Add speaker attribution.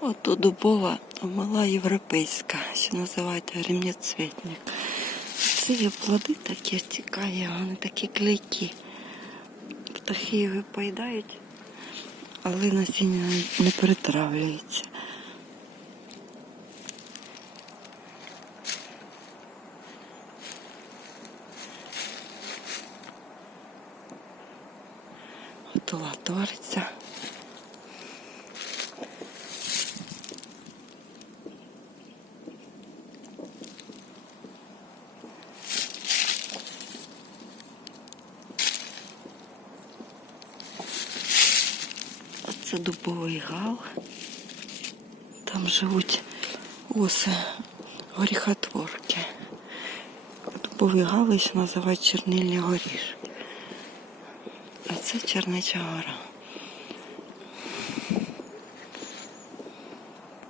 Speaker 1: Ото дубова, мала європейська, ще називають ремнецвітник. Це є плоди такі цікаві, вони такі клейкі. Птахи його поїдають, але насіння не перетравлюється. Готова твориться. Оце дубовий гал. Там живуть оси горіхотворки. Дубовий гал ще називають чернильний горіш. А це Чернича гора.